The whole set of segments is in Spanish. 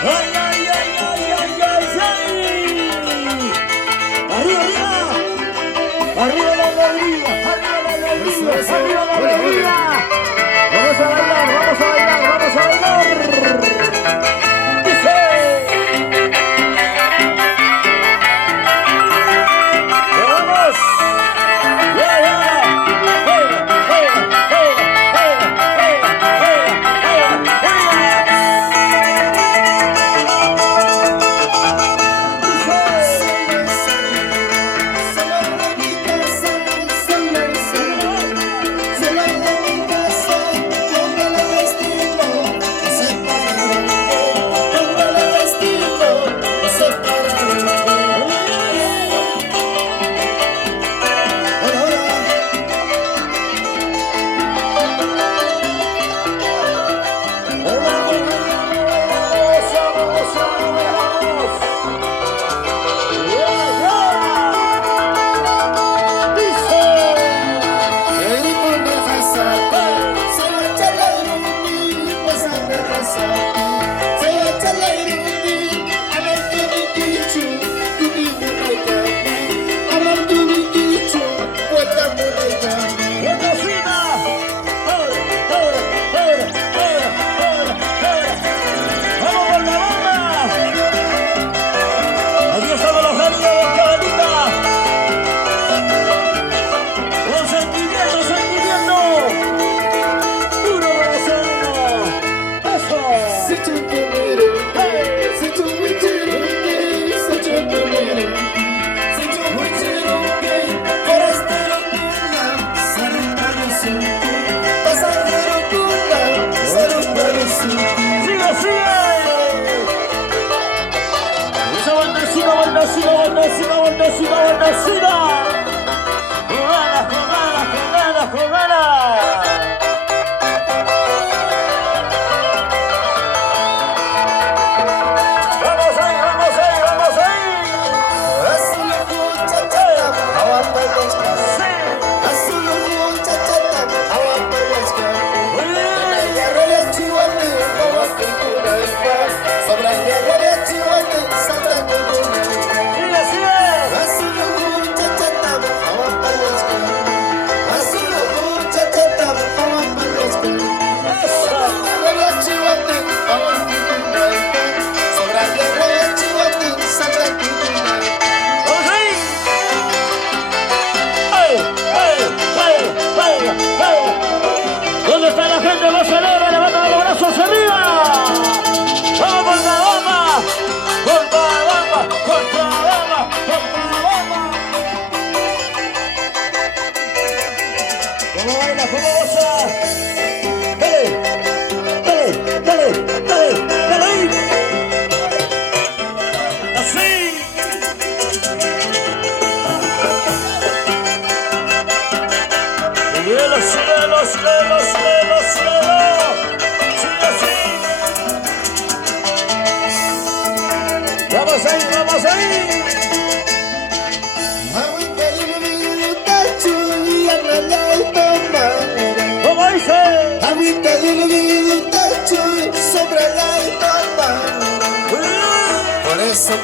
¡Ay, ay, ay, ay, ay, ay, ay! ¡Arriba, arriba! ¡Arriba la alegría! ¡Arriba la alegría! ¡Arriba la alegría! ¡Vamos a bailar, vamos a bailar, vamos a bailar! ¡Dice! ¡Vamos! ¡Ya, ya!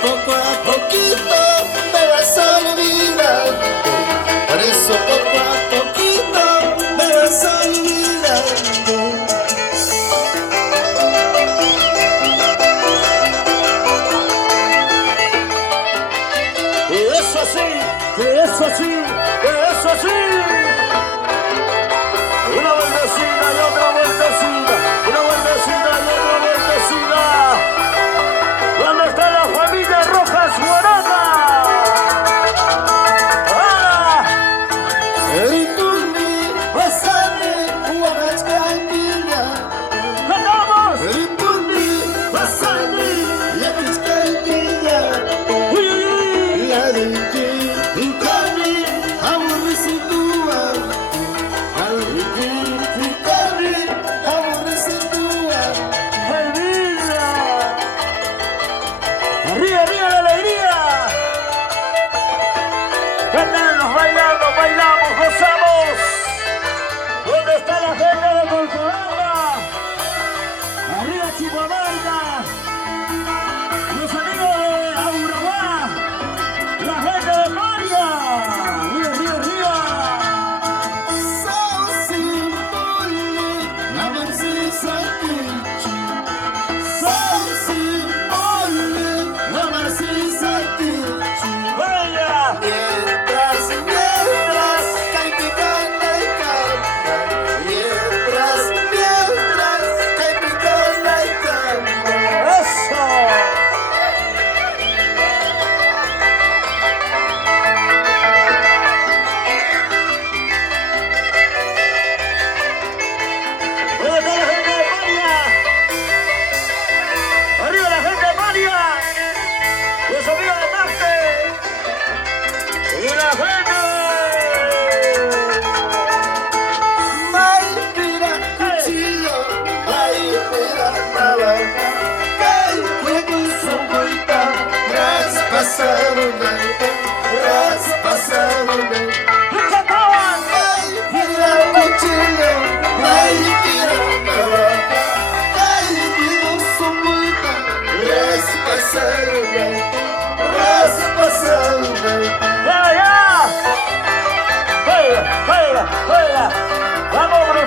Poco a poquito me vas olvidando. Por eso poco a poquito me vas olvidando. Eso sí, eso sí, eso sí. Una vueltecita y otra vueltecita, una vueltecita y otra vueltecita. ¿Dónde está la familia Rojas Guaraca? ¡Ahora! ¡Cantamos! ¡Uy, uy, uy! ¡Arriba, arriba la alegría! ¡Cantamos, bailando, bailamos, gozamos! ¿Dónde está la gente de Colcodamba? ¡Arriba Chihuahua!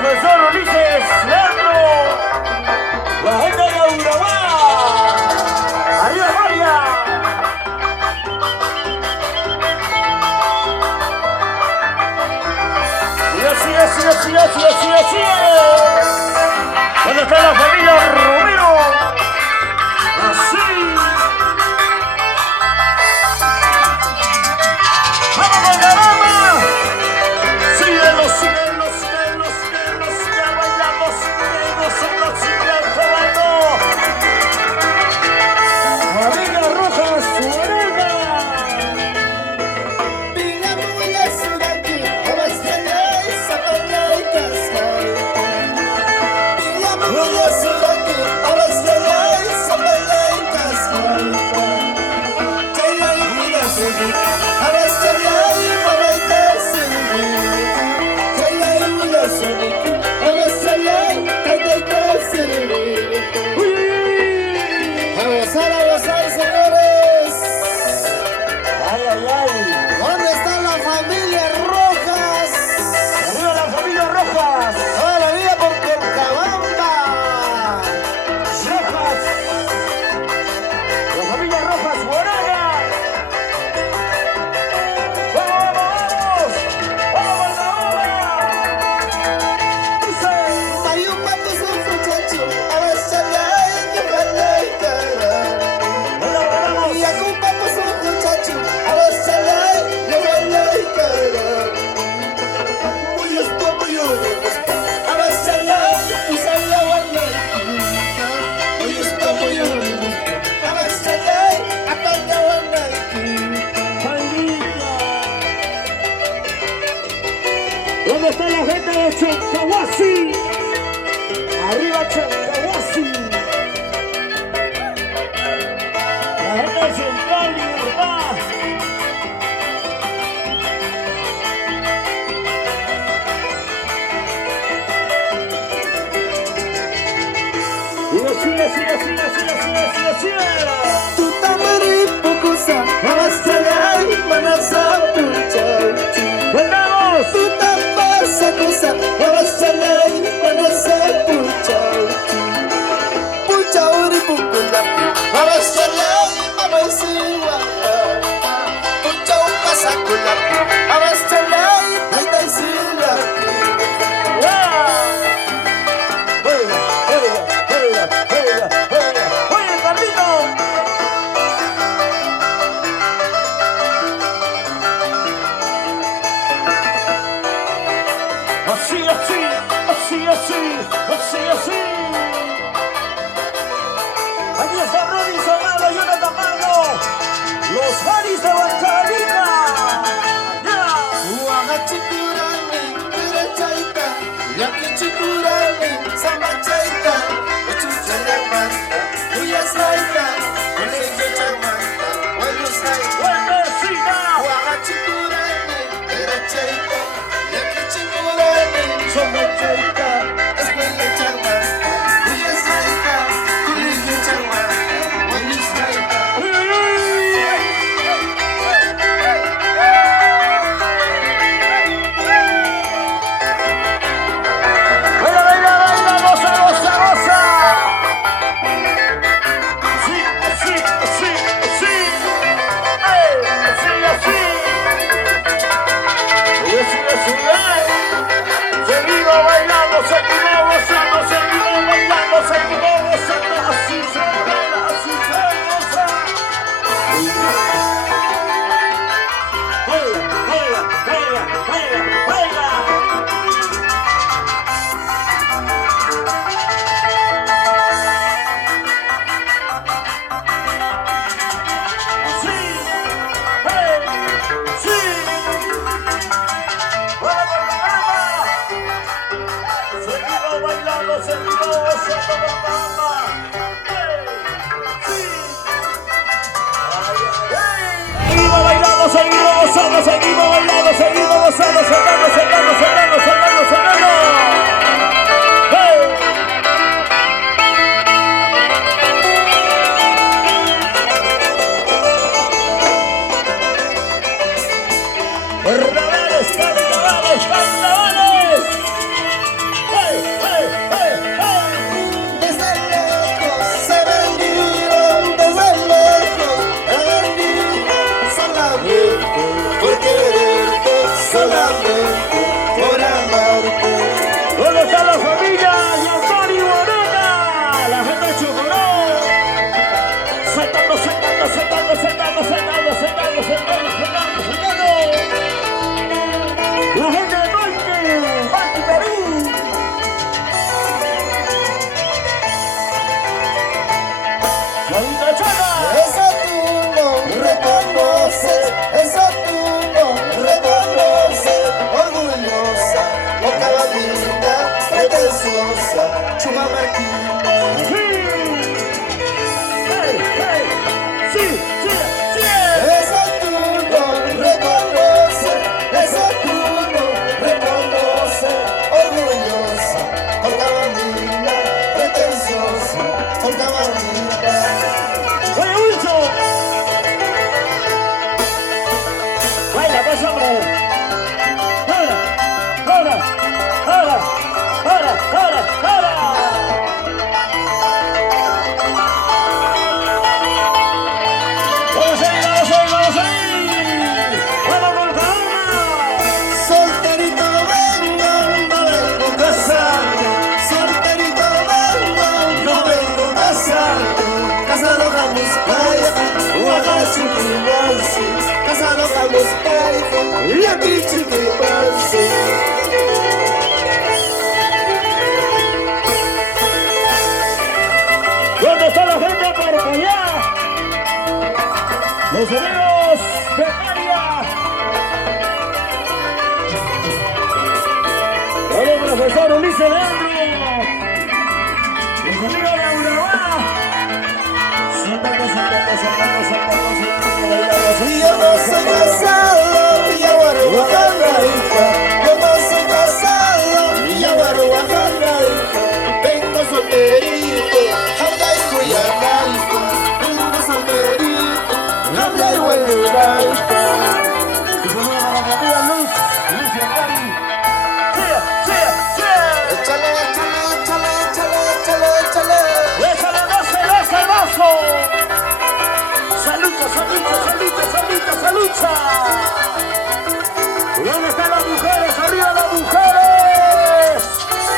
profesor Ulises Leandro. La gente de Urabá. Arriba, María. Así es. ¿Dónde está la familia Romero? Así. ¡Vamos, la dama! Síguelo, bailando, síguelo, bailando. Familia Rojas, Morena. ¿Dónde está la familia Rojas? ¡Arriba la familia Rojas! ¡Toda la vida por Cochabamba! ¡Rojas! ¡La familia Rojas, Morena! ¡Vamos! ¡Vamos, la obra! ¡Dice! Mayumba, tú sos un muchacho, abrazala y llévala y cara. ¡No la logramos! Y Yacupa, tú sos un muchacho, abrazala y llévala y cara. Muy esto, abrazala y úsala, guarda y quita. Muy esto, abrazala y apaga, guarda y quita. ¡Maldita! ¿Dónde está la gente de Chancahuasi? ¡Arriba Chancahuasi! La gente de Central Libertad. Sigue. Tu tamari pukusa, abrazala y manasa puchachi. ¡Vendamos! Tu tapasa kusa, abrazala y manasa puchachi. Puchauri pukulapi, abrazala y mamaisiwa. Puchauka kulapi, abrazala y taitaisila. ¡Oye, Carlito! Así. Aquí está Robinson Malo, Jonathan Malo. Los Haris de Bancalina. Uagachikurani, derechaita, yakichikurani, samachaita, uchuchalamanta, uyasaita, colegio chamanta, huelusaita. ¡Buenecina! Uagachikurani, derechaita, yakichikurani, samachaita, escuela chamanta, uyasaita, colegio chamanta, huelusaita. Baila, goza. Sí. Seguimos bailando, seguimos gozando, así se baila, así se goza. Baila. Seguimos gozando, mamá. Sí. Seguimos bailando, seguimos gozando, sonando. ¡Hey! Carnavales. Martina. Sí, sí, sí. Ese tú no reconoce, ese tú no reconoce, orgullosa, orga bandida, pretenciosa, orga bandida. Oye, Wilson. Baila, pues, hombre. Ahora, ahora, ahora, ahora, ahora, ahora. Vamos ahí, vamos ahí, vamos ahí. Vamos con calma. Solterito vengo, no vengo casado. Solterito vengo, no vengo casado. Casado vamos pareja, una chiquimansi. Casado vamos pareja, y aquí chiquimansi. ¿Dónde está la gente por allá? Los amigos de María. El profesor Ulises Leandro. Los amigos de Urabá. Saltando, saltando, saltando, saltando, saltando. Yo no soy casado, y ahora voy a hija. Yo no soy casado, y ahora voy a hija. Vengo solterito, habla y soy anaico. Vengo solterito, habla y soy anaico. Échale, échale, échale, échale, échale, échale. ¡Échale, el vaso! ¡Salucha, salucha, salucha, salucha, salucha! ¿Dónde están las mujeres? ¡Arriba las mujeres!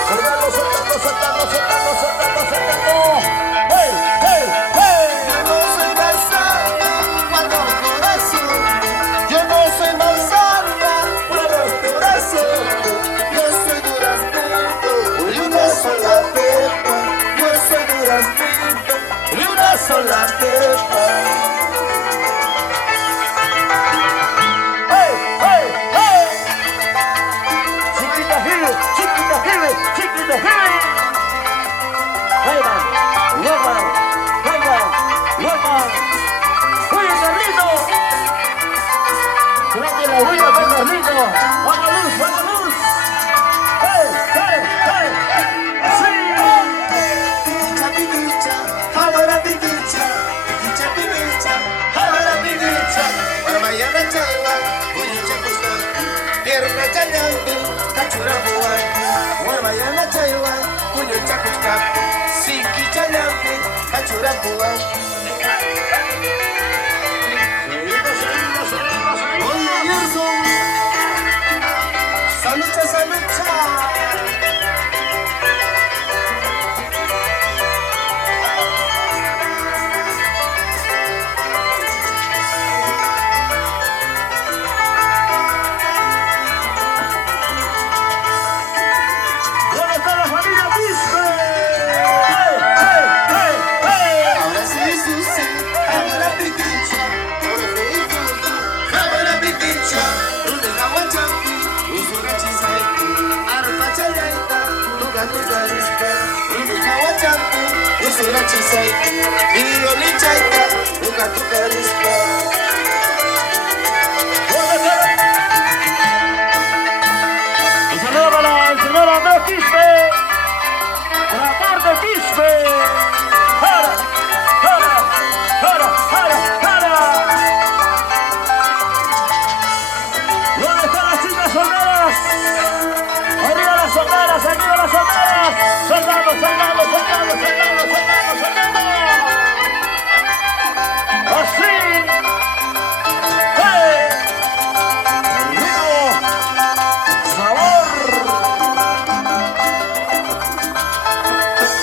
¡Soltando, soltando, soltando, soltando, soltando, soltando! ¡Hey, hey, hey! Yo no soy manzana, guardo corazón. Yo no soy manzana, guardo corazón. Yo soy duraznito y una sola pepa. Yo soy duraznito y una sola pepa. ¡Hey, hey, hey! ¡Chiquita Jive, chiquita Jive, chiquita Jive! ¡Hey, man! ¡Look, man! ¡Hey, man! ¡Look, man! ¡Oye, Carlito! ¡Prende la huida con Carlito! ¡Baja luz, baja luz! ¡Hey, hey, hey! ¡Sí! Piquicha, piquicha, ahora piquicha. Piquicha, piquicha, ahora piquicha. Para mañana chaywa, uyicha kuskaki. Pierna chayambi, kachura buwaki. Para mañana chaywa, uyicha kuskaki. Siki chayambi, kachura buwaki. Oye, Gerson. Salucha, salucha. ¿Dónde está la familia Bispe? ¡Hey, hey, hey, hey! Ahora sí, Susi, ahora piquicha. Ahora piquicha. Runde kawachampi, usura chisaiki. Arpa chayaita, luga tugarispa. Runde kawachampi, usura chisaiki. Iyo lichaita, luga tugarispa. Un saludo para el señor Andrés Quispe, tratar de Quispe. ¡Jara! ¡Jara! ¡Jara! ¡Jara! ¡Jara! ¿Dónde están las chicas solteras? ¡Arriba las solteras! ¡Arriba las solteras! ¡Soldando, soldando, soldando, soldando, soldando, soldando! ¡Así! ¡Hey! ¡Rico! ¡Sabor!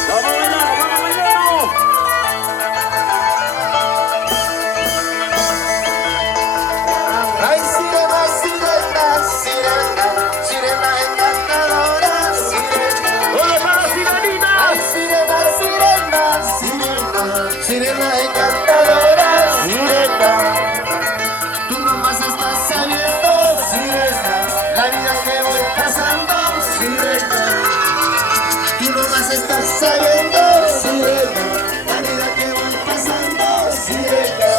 ¡Vamos bailando, vamos bailando! Ay, sirena, sirena, sirena, sirena encantadora, sirena. ¿Dónde están las sirenitas? Ay, sirena, sirena, sirena, sirena encantadora, sirena. Tú nomás estás sabiendo, sirena, la vida que voy pasando, sirena. Tú nomás estás sabiendo, sirena, la vida que va pasando, sirena.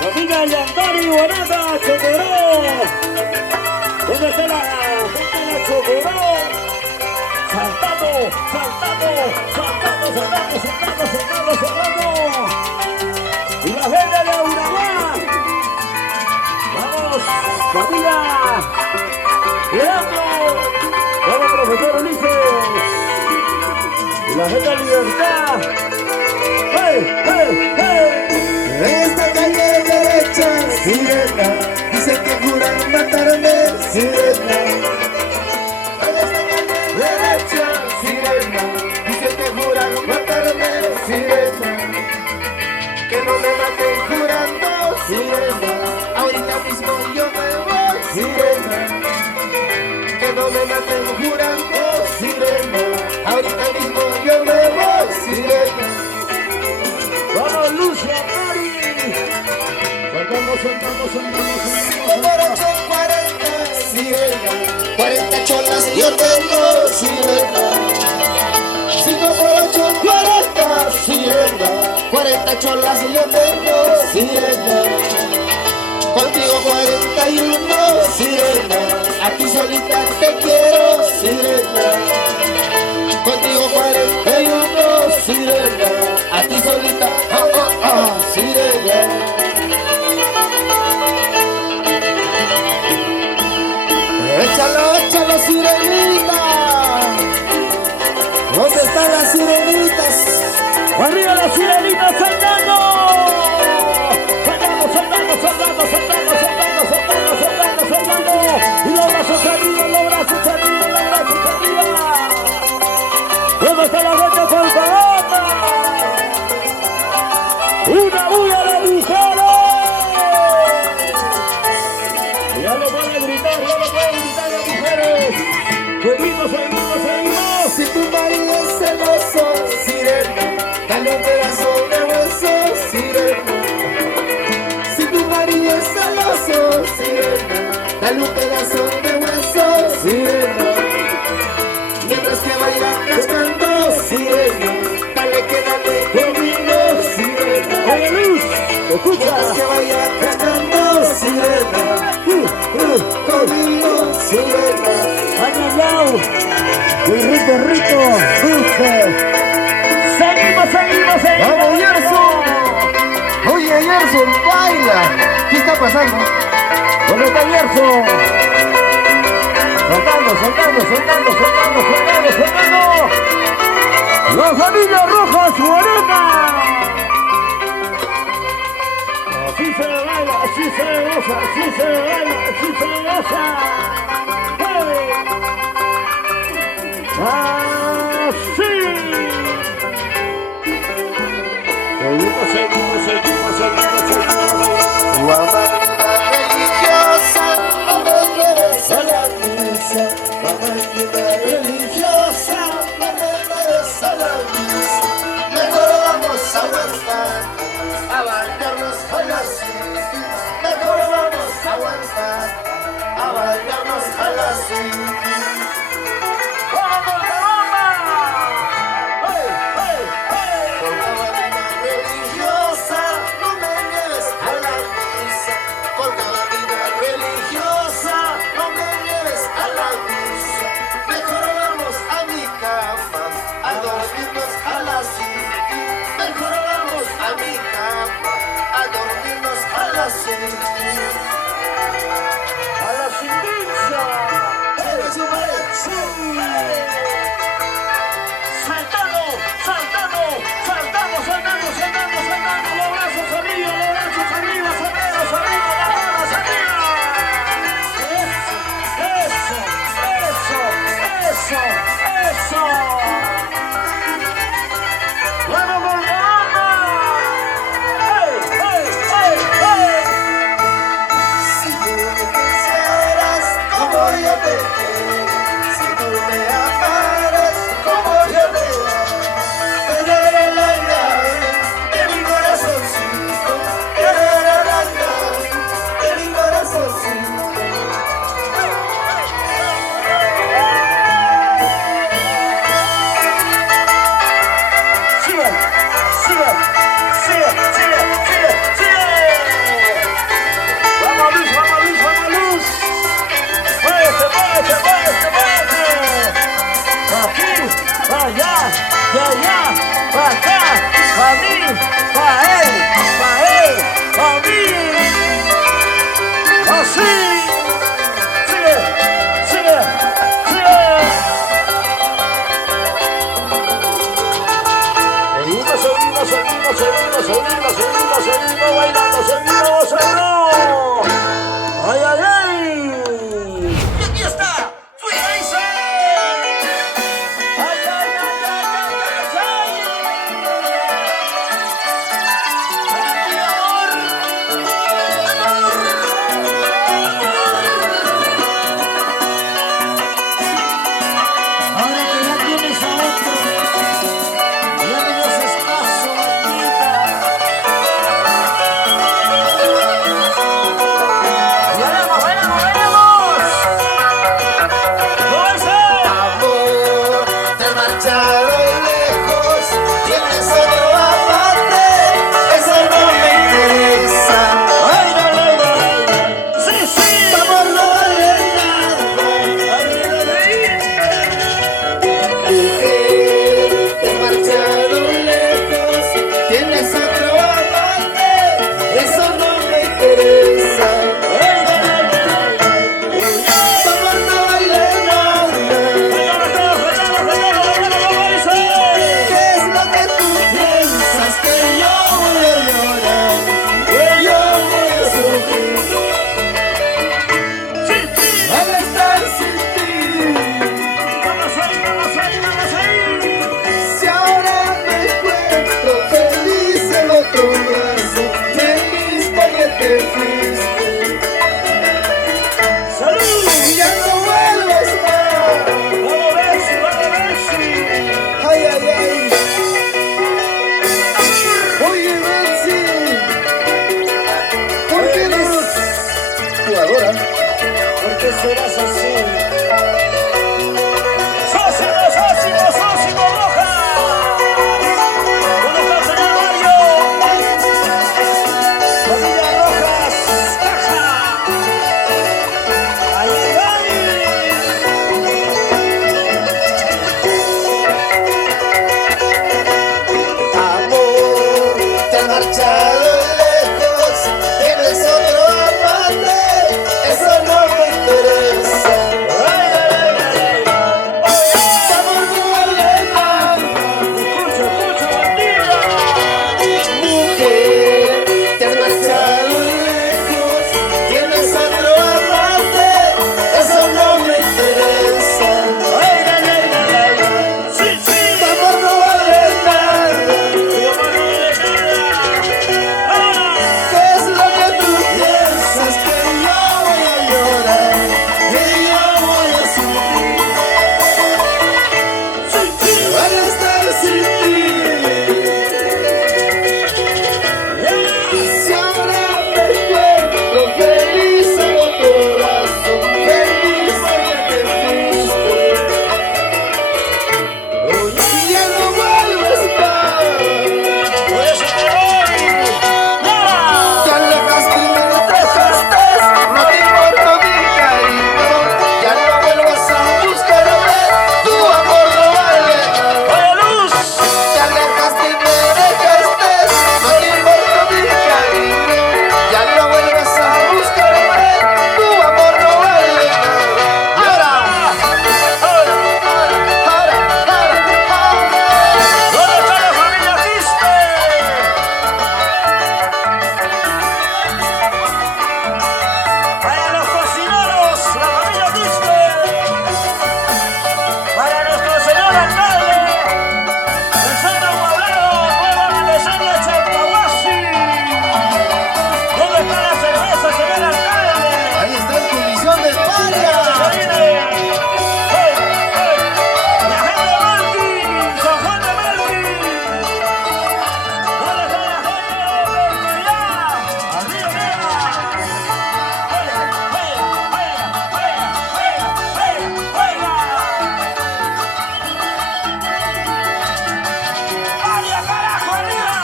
Familia Yandari, Boneta, Chocoró. ¿Dónde está la Chocoró? Saltando, saltando, saltando, saltando, saltando, saltando, saltando. Y la gente de Urabá. Vamos, familia. Leandro. Vamos, profesor Ulises. Y la gente de Libertad. ¡Hey, hey, hey! En esta calle derecha, sirena, dicen que juran matarme, sirena. En esta calle derecha, sirena, dicen que juran matarme, sirena. Que no me maten jurando, sirena. Ahorita mismo yo me voy, sirena. Que no me maten jurando, sirena. Ahorita mismo yo me voy, sirena. Vamos, Lucio, Mari. Saltamos, saltamos, saltamos, 5 por 8, 40, sirena. 40 cholas y yo tengo, sirena. 5 por 8, 40, sirena. 40 cholas y yo tengo, sirena. Contigo 41, sirena. A ti solita te quiero, sirena. Contigo 41, sirena. A ti solita, sirena. Échalo, échalo, sirenita. ¿Dónde están las sirenitas? arriba las sirenitas saltando. Saltando, saltando, saltando, saltando, saltando, saltando, saltando, saltando. Y los brazos arriba, los brazos arriba, los brazos arriba. ¿Dónde está la gente Colpagata? Una bulla de mujeres. Ya lo pueden gritar, ya lo pueden gritar las mujeres. Seguimos, seguimos, seguimos. Si tu marido es celoso, sirena, dale un pedazo de hueso, sirena. Si tu marido es celoso, sirena, dale un pedazo de hueso, sirena. Mientras que vaya cascando, sirena, dale que dale conmigo, sirena. Oye, Luz, escucha. Mientras que vaya cascando, sirena, conmigo, sirena. Añallao, muy rico, rico, dulce. Seguimos, seguimos, seguimos. ¡Vamos, Gerson! Oye, Gerson, baila. ¿Qué está pasando? ¿Dónde está Gerson? Soltando, soltando, soltando, soltando, soltando, soltando. La familia Rojas, Morena. Así se baila, así se goza, así se baila, así se goza. ¡Hey! Así. Seguimos, seguimos, seguimos, seguimos, seguimos. Tu amarga religiosa, no me lleves a la misa. Tu amarga religiosa, no me lleves a la misa. Mejor vamos a aguantar, a bailarnos a la suite. Mejor vamos a aguantar, a bailarnos a la suite. ¡Vamos, Paloma! ¡Hey, hey, hey! Con la vida religiosa, no me lleves a la misa. Con la vida religiosa, no me lleves a la misa. Mejor vamos a mi cama, a dormirnos a la suite. Mejor vamos a mi cama, a dormirnos a la suite. ¡A la cindicha! Saltando, saltando, saltando, saltando, saltando, saltando, los brazos arriba, los brazos arriba, saltando, arriba, las manos arriba. Eso, eso, eso, eso. ¡Vamos, Golgota! ¡Hey, hey, hey, hey! Si tú me quisieras como yo te quiero, si tú me amaras como yo te amo, te daré la llave de mi corazoncito, te daré la llave ¿Por qué serás así? ¡Sósimo, Sósimo, Sósimo Rojas! ¿Dónde está el señor Mario? Familia Rojas, caja. ¡Ay, ay, ay! Amor, te has marchado lejos, tienes otro amante, eso no me interesa. ¡Ay, ay, ay, ay! Amor, no vale nada. ¡Escucha, escucha, bandida! Mujer, te has marchado lejos, tienes otro amante, eso no me interesa. ¡Ay, ay, ay, ay, ay! ¡Sí, sí! Amor, no vale nada. ¿Qué es lo que tú piensas? Que yo voy a llorar, que yo voy a sufrir. Van a estar sin ti. Si ahora me encuentro feliz en otro brazo, feliz porque te fuiste. Y ya no vuelves más. ¡Por eso te voy! ¡Ya! Te alejaste y me dejaste, no te importa mi cariño. Ya no vuelvas a buscarme, tu amor no vale nada. ¡Vaya luz! Te alejaste y me dejaste, no te importa mi cariño. Ya no vuelvas a buscarme, tu amor no vale nada. Ahora, ahora, ahora, ahora, ahora. ¿Dónde está la familia Quispe? Para los cocineros, la familia Quispe. Para nuestro señor alcalde, el Santo Guablero, Nueva Malesenia, Champahuasi. ¿Dónde está la cerveza, señor alcalde? Ahí está en condición de paria. ¡Se viene! ¡Hey, hey! ¡La gente de Melqui! ¡San Juan de Melqui! ¿Dónde está la gente de Melqui? ¡Ya! ¡Arriba, arriba! ¡Juega, juega, juega, juega, juega, juega, juega! ¡Vaya, carajo, arriba!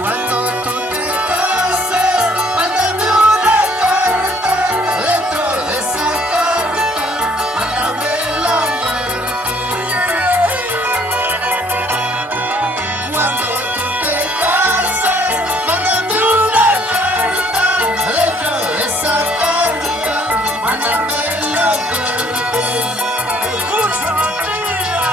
Cuando tú te cases, mándame una carta. Dentro de esa carta, mándame la muerte. Cuando tú te cases, mándame una carta. Dentro de esa carta, mándame la muerte. ¡Escucha, bandida!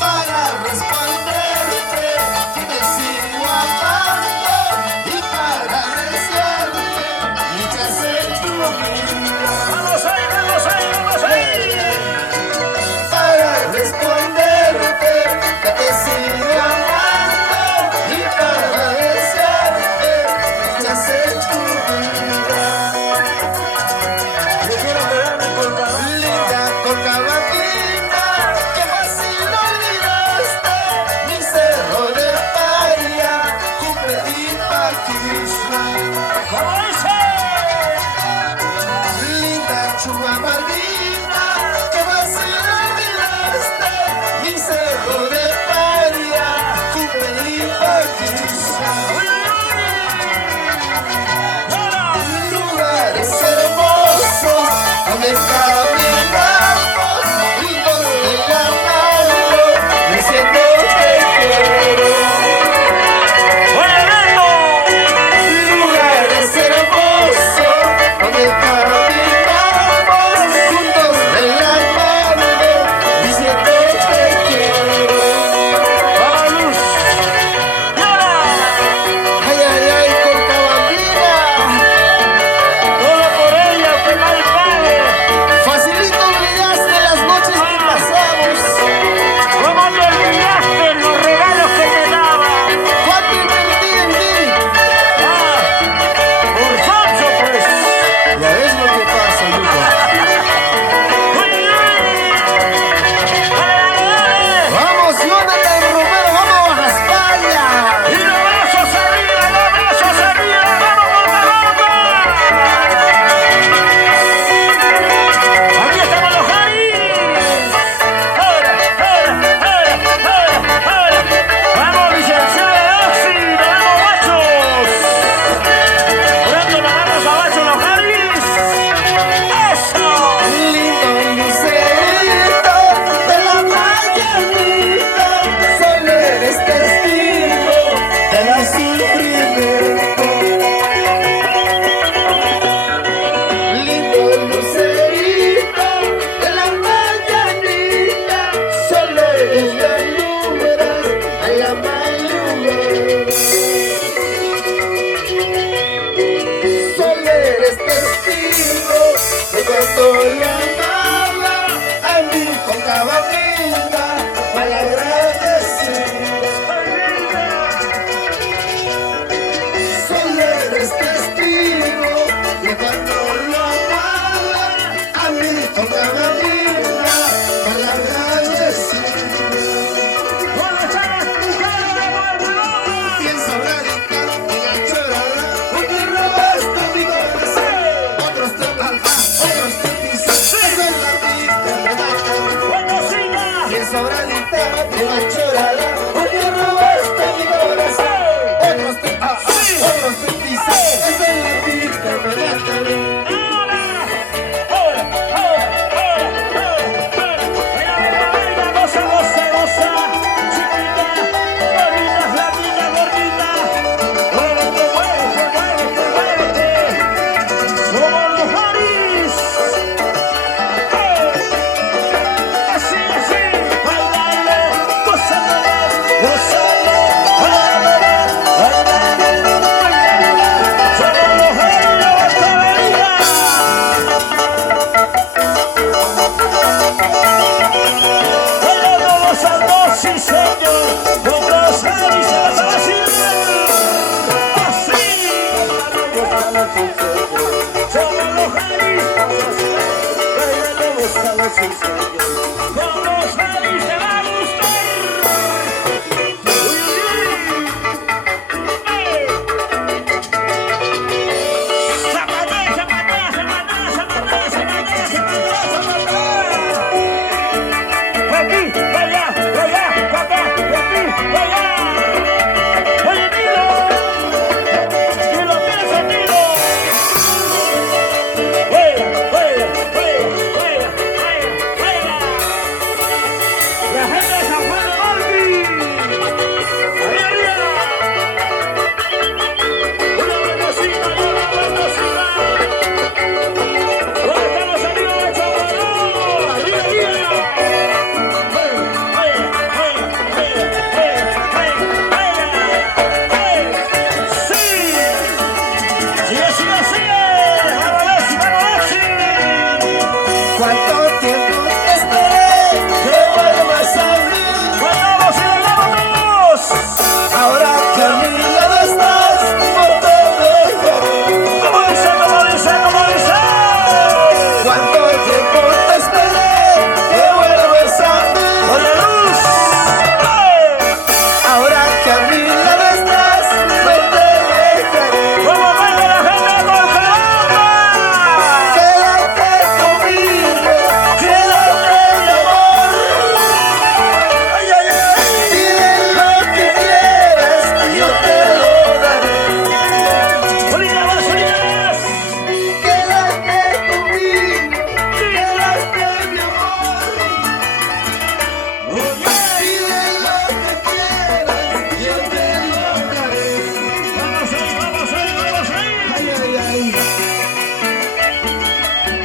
Para responderte que te sigo amando y para desearte dichas en tu vida. ¡Vamos ahí, vamos ahí, vamos ahí! Para responderte que te sigo amando y para desearte dichas en tu vida. Yo quiero quedarme con la Linda Cochabambina, que fácil olvidaste mi cerro de Paria, Cumbre y Paquisna. ¿Cómo dice? eres testigo de cuánto le amaba a mí con cada vida, mal agradecido. Solo eres testigo de cuánto lo amaba a mí con cada vida, mal agradecido. ¿Quién sabrá dictar mi gachorada? Porque robaste mi corazón. Otros te otros te pisan. Esa es la vida, ¿quién sabrá dictar mi gachorada? Porque robaste mi corazón. Otros te pisan. Esa es la vida, Sí, señor, con los Jaris se vas a vacilar. Así. Somos los Jaris. Con los Jaris te va a gustar. Zapatea, zapatea, zapatea, zapatea, zapatea, zapatea, zapatea. Aquí, allá. ¿cuánto tiempo te esperé que vuelvas a mí? ¡Bailamos y bailamos! Ahora que a mi lado estás, no te dejaré. ¿Cómo dice, cómo dice, cómo dice? ¿Cuánto tiempo te esperé que vuelvas a mí? ¡Oye, luz! Ahora que a mi lado estás, no te dejaré. ¡Cómo baila la gente de Colcalamba! Quédate conmigo, quédate mi amor. ¡Ay, ay, ay! Dile lo que quieras, yo te lo daré. ¡Solidaridad, solidaridad! Quédate conmigo, quédate mi amor. ¡Oye! Dile lo que quieras, yo te lo daré. ¡Vamos ahí, vamos ahí, vamos ahí! Ay, ay, ay.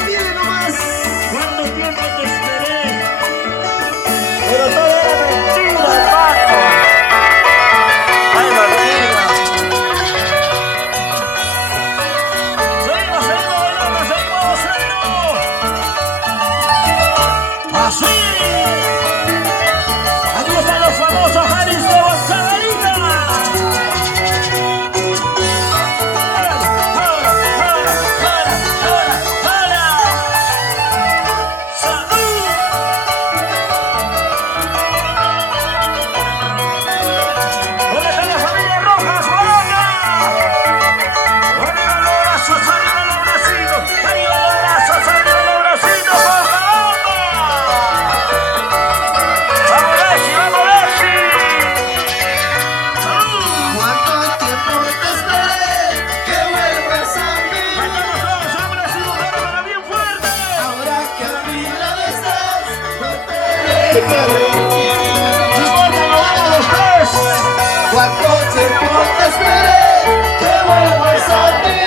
Dile nomás. ¿Cuánto tiempo te esperé? Pero todo era mentira, hermano. ¡Ay, Martina! Seguimos, seguimos bailando, seguimos gozando. ¡Así! Aquí están los famosos Jaris de Gonzagarita. ¡Salud! ¿Dónde está la familia Rojas, Bologna? ¡Arriba los brazos, arriba los bracitos! ¡Arriba los brazos, arriba los bracitos, por favor! ¡Vamos, Messi, vamos, Messi! ¡Salud! ¿Cuánto tiempo te esperé que vuelvas a mí? ¡Estamos todos hombres y mujeres, pero bien fuerte! Ahora que a mi lado estás, no te dejaré. ¡No importa, nos vamos los tres! ¿Cuánto tiempo te esperé que vuelvas a mí?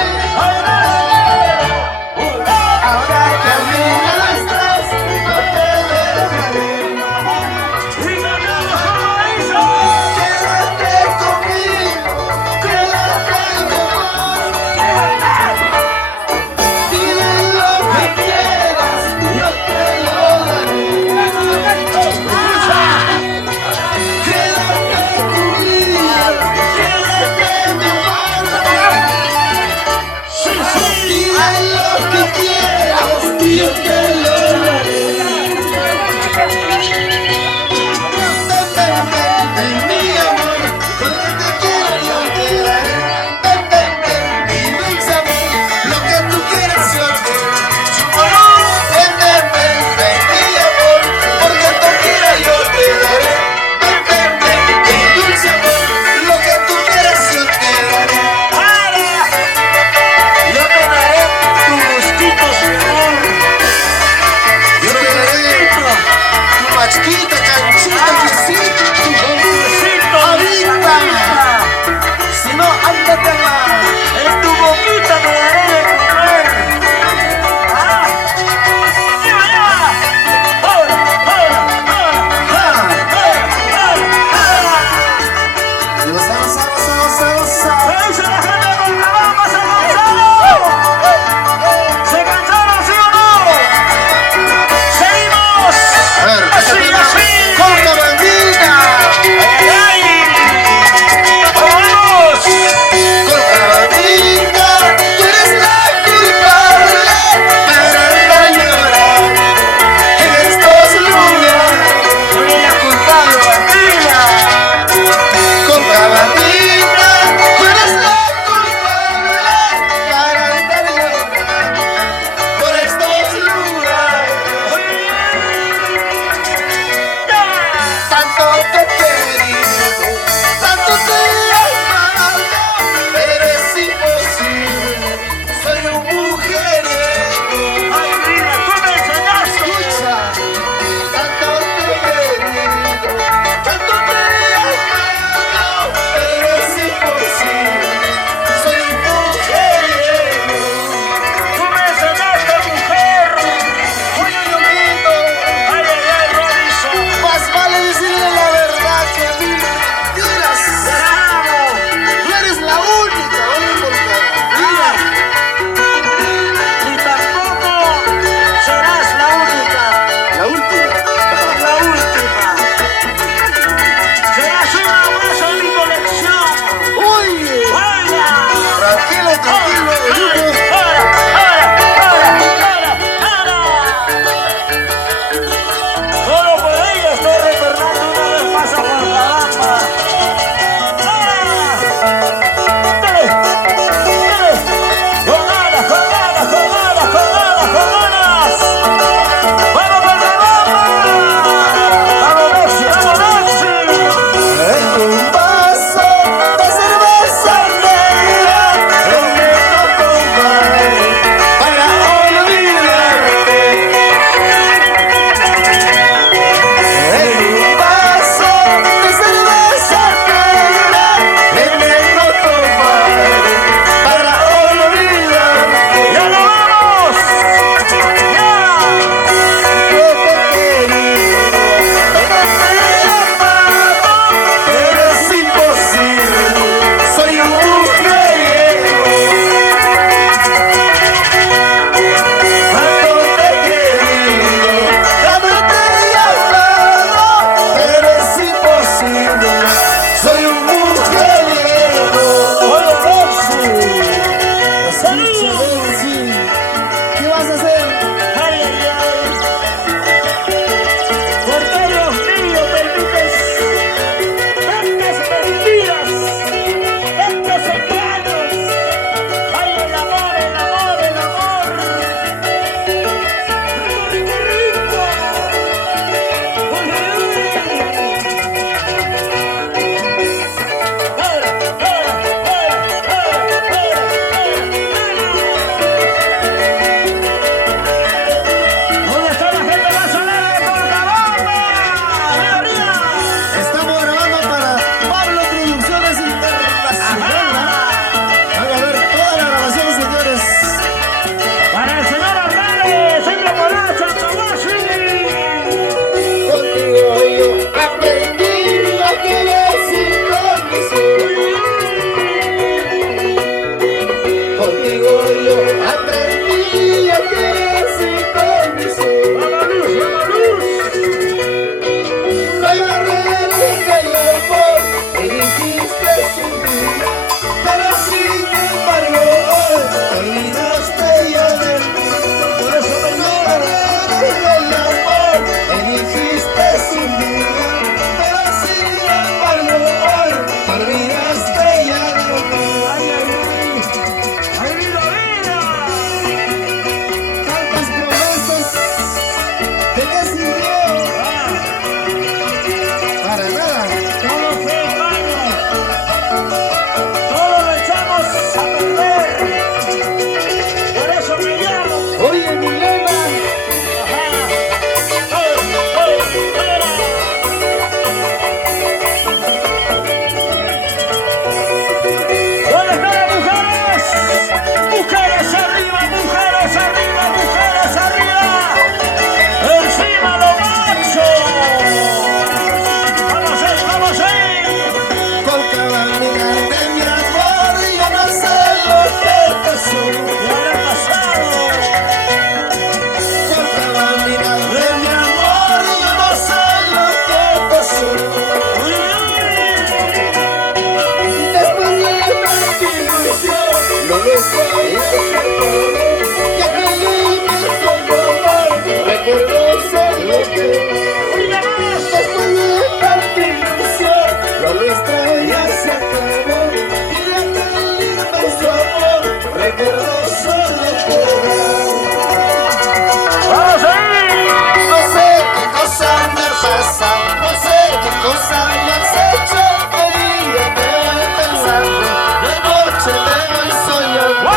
Ahora que a mi lado estás, no te dejaré. ¡Y ganamos como hizo! Quédate conmigo, quédate mi amor. y yo te lo daré. Ven, mi amor, porque te quiero yo te daré. Ven, mi dulce amor, lo que tú quieras yo te daré. Ven, mi amor, porque tú quieras yo te daré. Ven, mi dulce amor, lo que tú quieras yo te daré. Yo te daré tus gustitos, mi amor. hecho de día me voy pensando, de noche me voy soñando.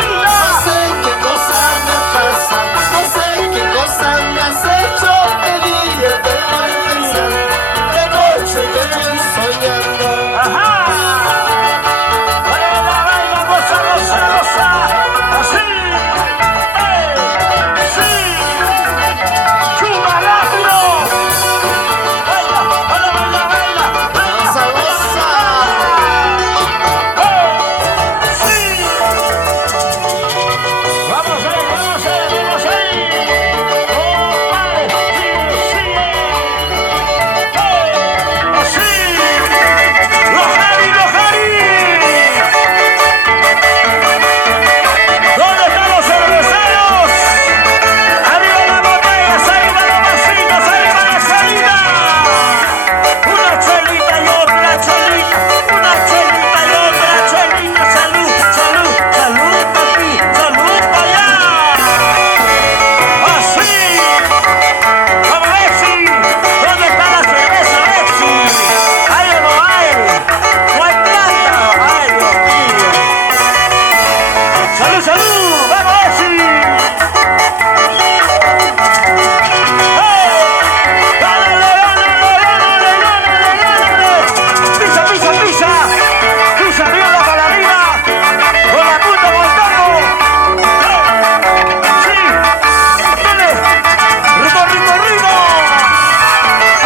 No sé qué cosa me pasa, no sé qué cosa me has hecho de día me voy pensando, de noche me voy soñando. Ajá. Baila, baila, goza, goza, goza. Así. Sí. Chupa rápido. Baila, baila, baila, baila. Goza, goza. Sí. Vamos ahí, vamos ahí, vamos ahí. Oh, vale. Sigue, sigue. Así. Los Jari, los Jari. ¿Dónde están los cerveceros? ¡Arriba las botellas! ¡Arriba los vasitos! ¡Arriba la chelita! Una chelita y otra chelita. Una chelita y otra chelita. ¡Salud, salud, salud para ti! ¡Salud para allá! ¡Así! ¡Vamos, Bexi! ¿Dónde está la cerveza, Bexi? ¿Hay o no hay? ¿No hay plata? ¡Ay, Dios mío! ¡Salud, salud! ¡Vamos, Bexi! Pisa, pisa, pisa. Pisa arriba, para arriba. Con la punta voltando. Sí. Dale. Rico, rico, rico.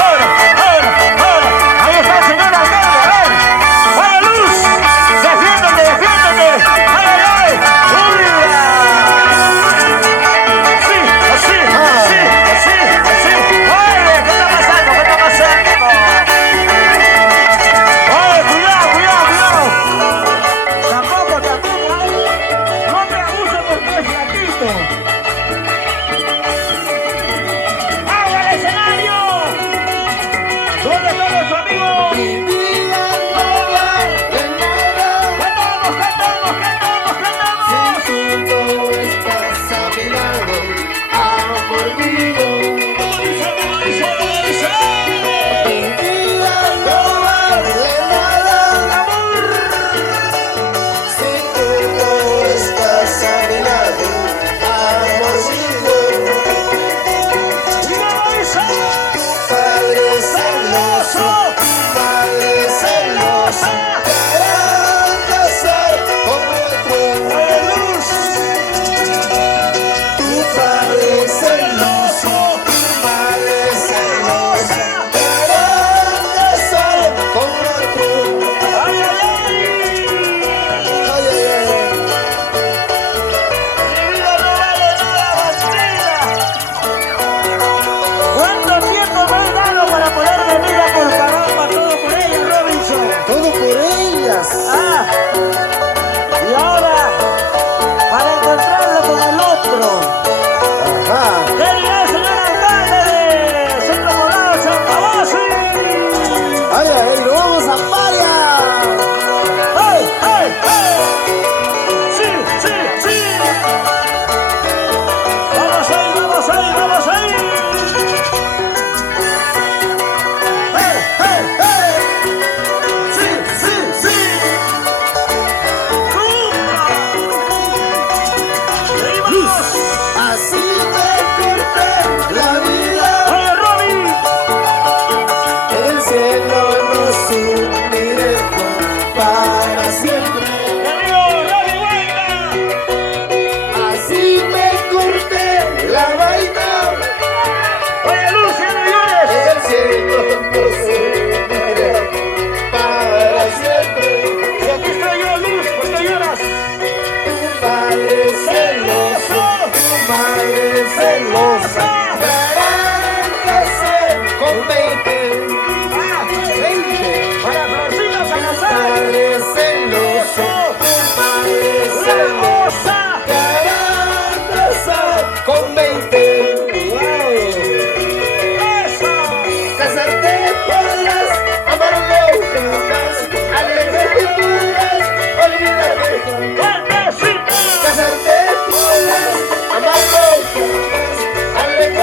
Ahora, ahora, ahora. Ahí está el señor alcalde. A ver. Vaya luz. Defiéndete, defiéndete. Ay, ay, ay. Uy. Sí, así, así, así, así. Oye, ¿qué está pasando? ¿Qué está pasando? Oye, cuidado, cuidado, cuidado. Tampoco, tampoco. No me abuso porque es flaquito. ¡Agua al escenario! ¿Dónde está nuestro amigo? Mi vida no vale nada ¡Cantamos, cantamos, cantamos, cantamos! si tú no estás a mi lado, amor mío. ¿Cómo dice, cómo dice, cómo dice? Mi vida no vale nada si tú no estás a mi lado, amor mío. ¿Y cómo dice? Padre celoso, padre celoso, te harán casar con otro. ¡Oye, luz! Tu padre celoso, te harán casar con otro. ¡Ay, ay, ay! Ay, ay, ay. ¡Mi vida no vale nada, bandida! ¿Cuánto tiempo me he dado para poder venir a por caramba todo por ella, Robinson? Todo por ellas. Ah, y ahora, para encontrarlo con el otro. Ajá. ¿Qué dirá el señor alcalde de Centro Poblado, Santa Basi? Ay, ay, ay, lo vamos a Paria. ¡Hey, hey, hey! ¡Sí, sí, sí! ¡Vamos ahí, vamos ahí, vamos ahí! Hey, hey, hey. Sí, sí, sí. ¡Seguimos! Así me corté la vida. ¡Oye, Robin! En el cielo nos uniremos para siempre. ¡Querido Robin Huayna! Así me corté la vaina. ¡Oye, Luciano En Yunes! el cielo nos uniremos para siempre. Y aquí estoy yo, Luz, ¿por qué lloras? Tu padre celoso, tu madre celosa, te harán casar con 20. Para Florcita Salazar. Padre celoso, tu madre celosa, te harán casar con 20. ¡Eso! Casarte podrás, amarlo jamás, alegre podrás, olvidarme jamás. ¡Fuertecita! Casarte podrás, amarlo jamás, alegre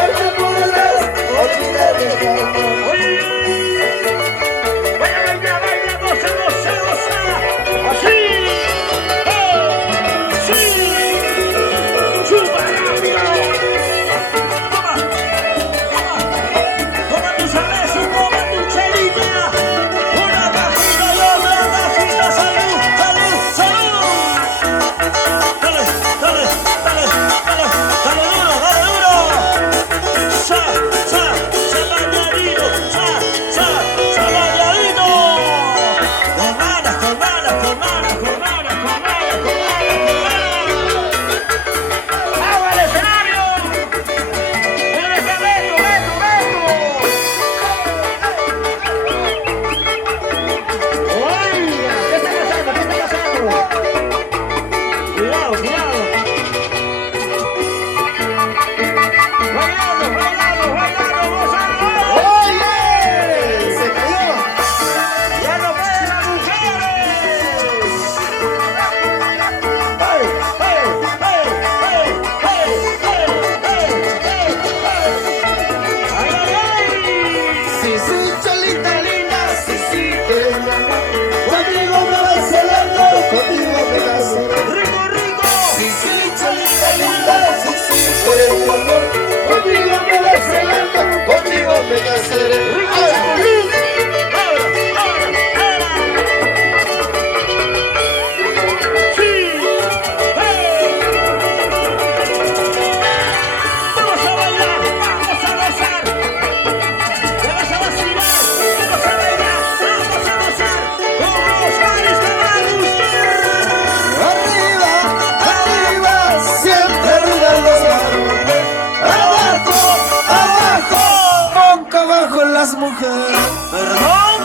las mujeres. Perdón.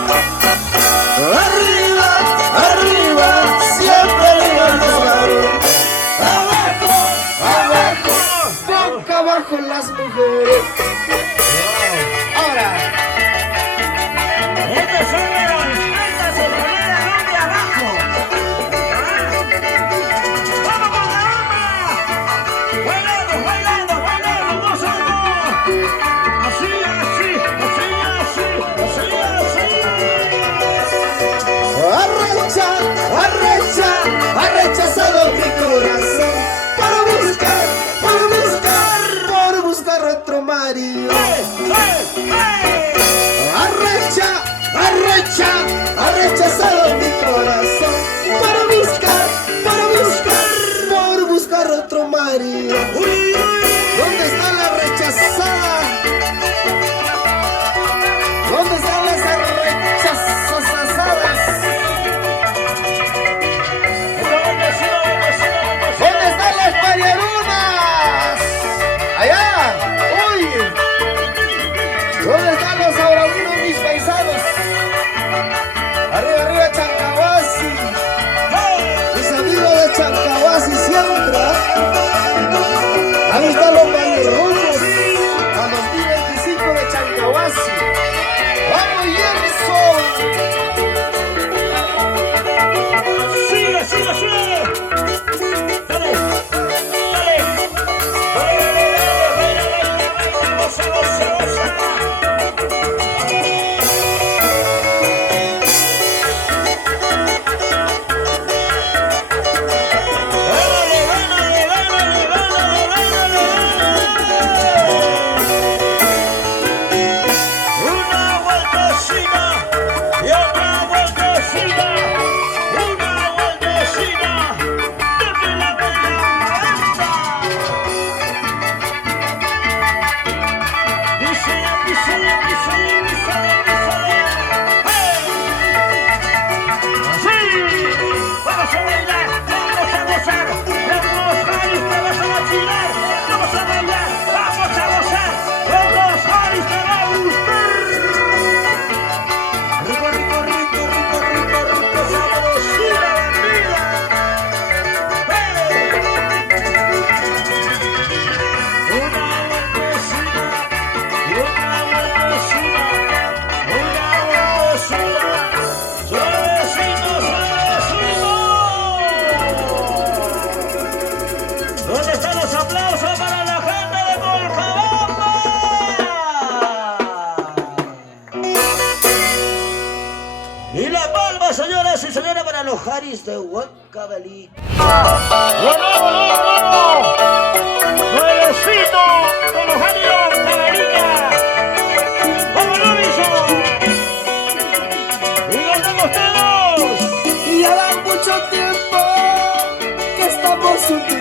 Arriba, arriba, siempre arriba los varones. Abajo, abajo, boca abajo las mujeres. Ahora, Estos son de los expertos en poner al hombre abajo. ¡Vamos con la dama! ¡Bailando, bailando, bailando! ¡Gozando! Así, así, así, así, así, arrecha, arrecha, ha rechazado mi corazón por buscar otro marido. Arrecha, arrecha, ha rechazado mi corazón por buscar otro marido. ¿Dónde está la rechazada? ¿Dónde están las rechazadas? ¿Dónde están las pariarunas? Allá, uy. ¿Dónde están los abravinos, mis paisanos? Arriba, arriba, Chancahuasi. Mis amigos de Chancahuasi siempre. Ahí están los pariarunos. A los 1025 de Chancahuasi. ¡Vamos, Yerson! ¡Sigue, sigue, sigue! ¡Dale! ¡Dale! ¡Baila, goza, goza, goza! Una vueltecita y otra vueltecita, una vueltecita, desde la vuelta. Dice, dice, dice, dice, dice, ¡hey! ¡Así! Vamos a bailar, vamos a gozar, vamos Haris, te vas a vacilar, vamos a bailar, vamos a gozar, vamos Haris, te va a gustar. Rico, rico, rico, rico, rico, rico, sabrosura bandida. ¡Hey! Una vueltecita y otra vueltecita, una vueltecita, suavecito, suavecito. ¿Dónde están los aplausos para la gente de Colcabamba? Y la palma, señoras y señores, para los Haris de Huancavelica. ¡Bueno! ¡Nuevecito con los Haris de Huancavelica! ¡Vámonos, bicho! ¡Y ganamos todos! Y ya da mucho tiempo que estamos juntos.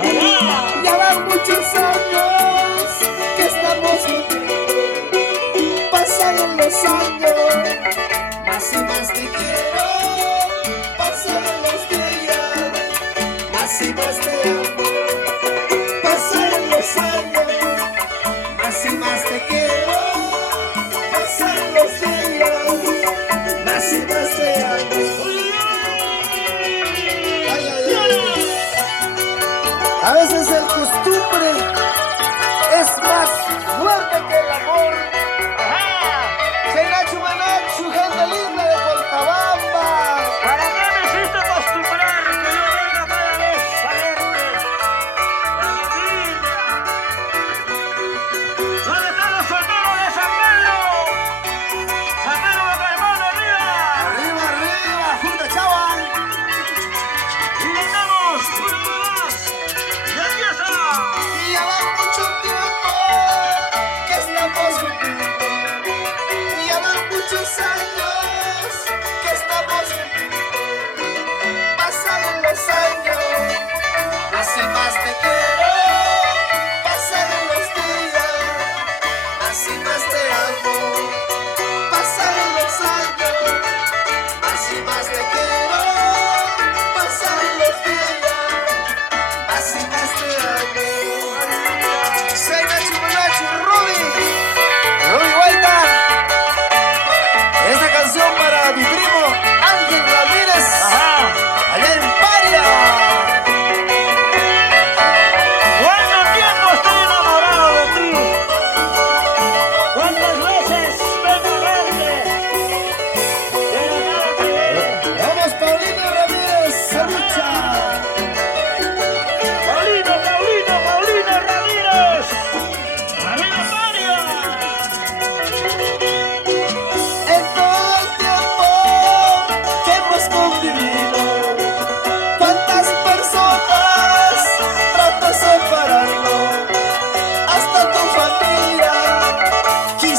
¡Allá! Ya van muchos años que estamos juntos. Pasan los años, más y más te quiero. Pasan los días, más y más te amo. Pasan los años, más y más te quiero. Pasan los días, más y más te amo. Ay, ay, ay. A veces el costumbre es más fuerte que el amor. Ajá. Soy Nacho Maná.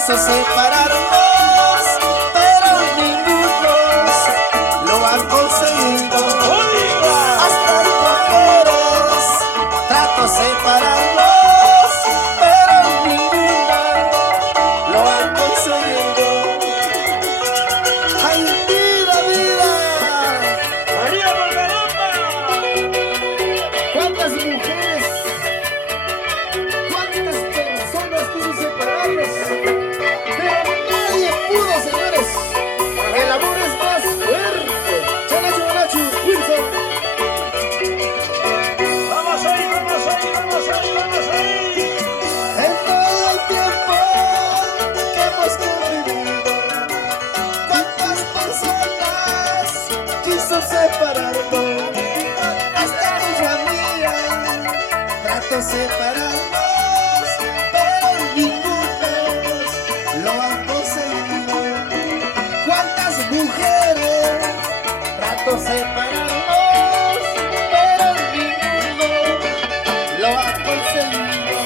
quiso separarnos, pero ninguno lo ha conseguido. Hasta las mujeres trato separarnos, pero ninguna lo ha conseguido. ¡Ay, vida, vida! María Margarita. ¿Cuántas mujeres, cuántas personas quieren separarnos? Pero nadie pudo, señores. El amor es más fuerte. Chanacho, Nacho, Wilson. Vamos ahí, vamos ahí, vamos ahí, vamos ahí. En todo el tiempo que hemos convivido, ¿cuántas personas quiso separarnos? Hasta mi familia trató separarnos, pero ninguno lo ha conseguido. ¿Cuántas mujeres trató separarnos, pero ninguno lo ha conseguido?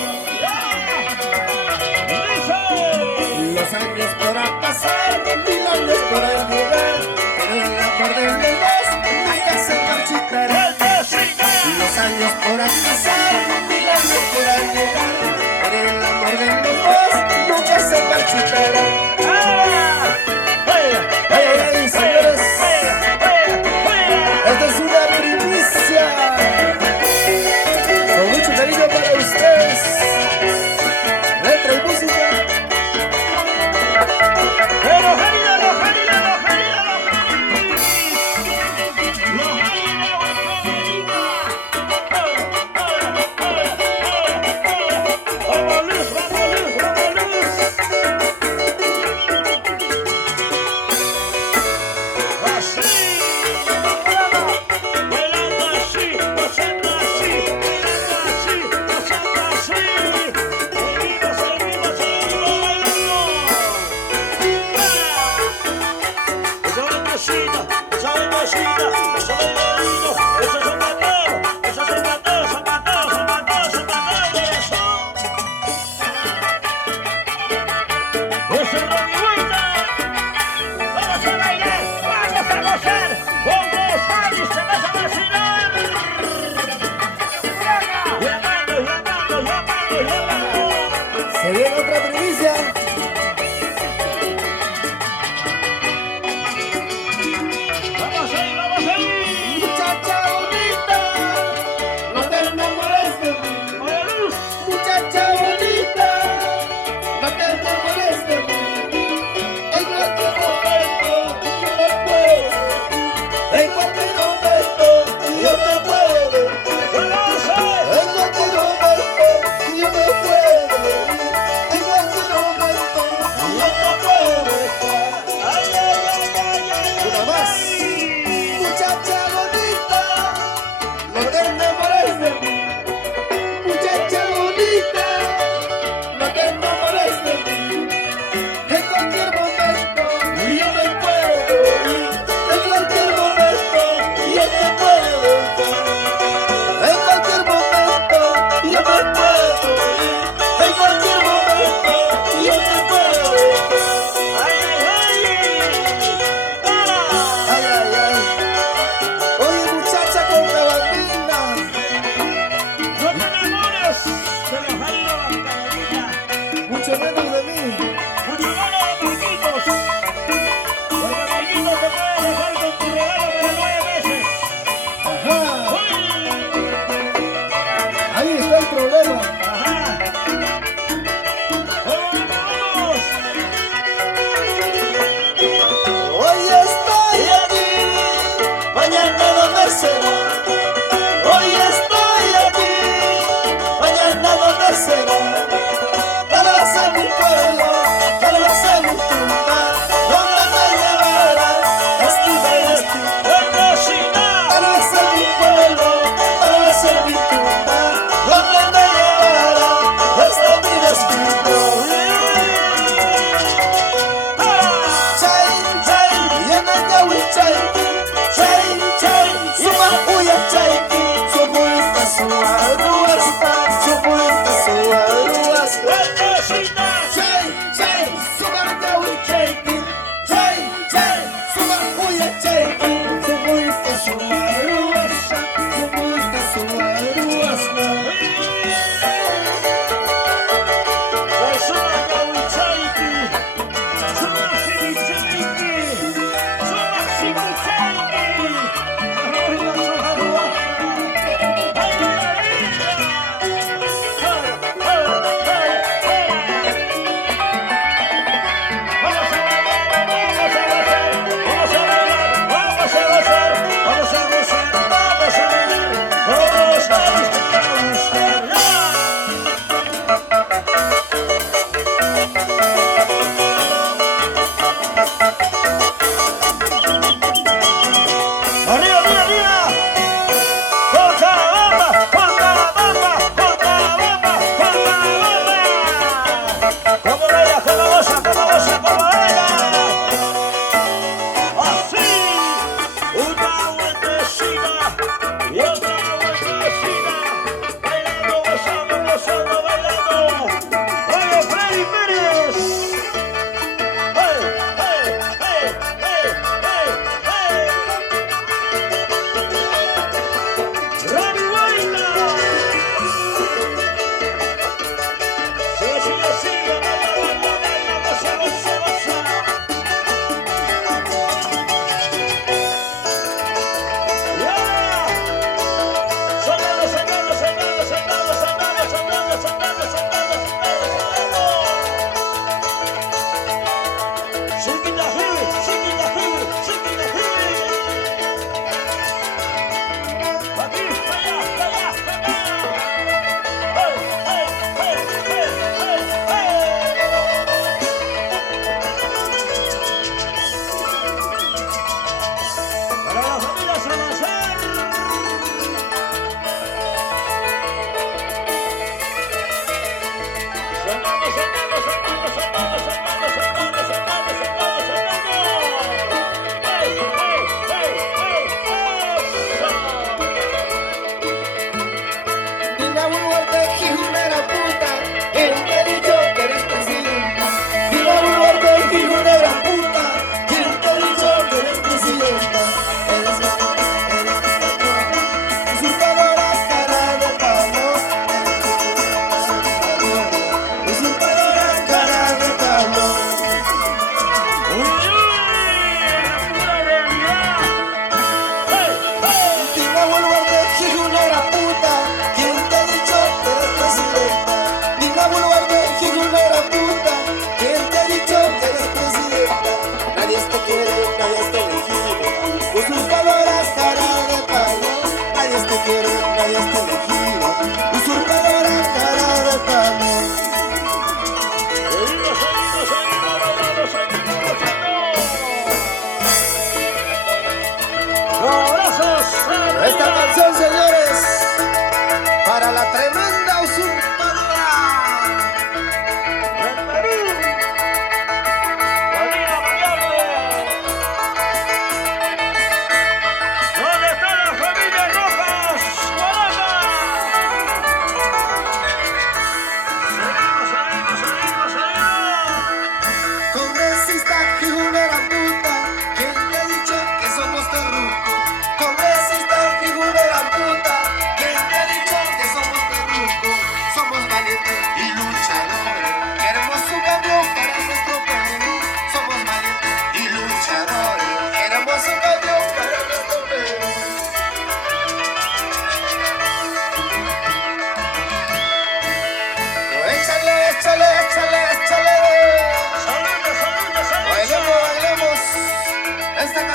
Los años podrán pasar, 1000 años podrán llegar, pero el amor de los dos nunca se marchitará. Los años podrán pasar, 1000 años podrán llegar, pero el amor de los dos nunca se marchitará. ¡Ay, ay, señores! Esta es una primicia con mucho cariño para ustedes. Letra y música. Pero Janina, los Janina, los Janina, los Janina. Los Janina, vamos Luz, vamos Luz, vamos Luz. Así, bailando así, haciendo así, bailando así, haciendo así. Seguimos, seguimos, seguimos bailando. Esa bendecida, esa bendecida, esa bendecida, ese es un mateo, ese es un mateo, ese mateo, ese mateo, ese mateo de eso. Ese es Robiguita. Vamos a bailar, vamos a gozar, con gozar y se vas a vacilar. Llamando, llamando, llamando, llamando. Se viene otra primicia. Vamos ahí, vamos ahí. Muchacha bonita, no te enamores de mí. Oye, Luz. Muchacha bonita, no te enamores de mí. En cualquier momento yo te puedo. En cualquier momento yo te puedo. En cualquier momento yo te puedo. En cualquier momento yo te puedo. Ay, ay, ay, ay, ay. Una más. Muchacha bonita, no te enamores de mí. Muchacha bonita,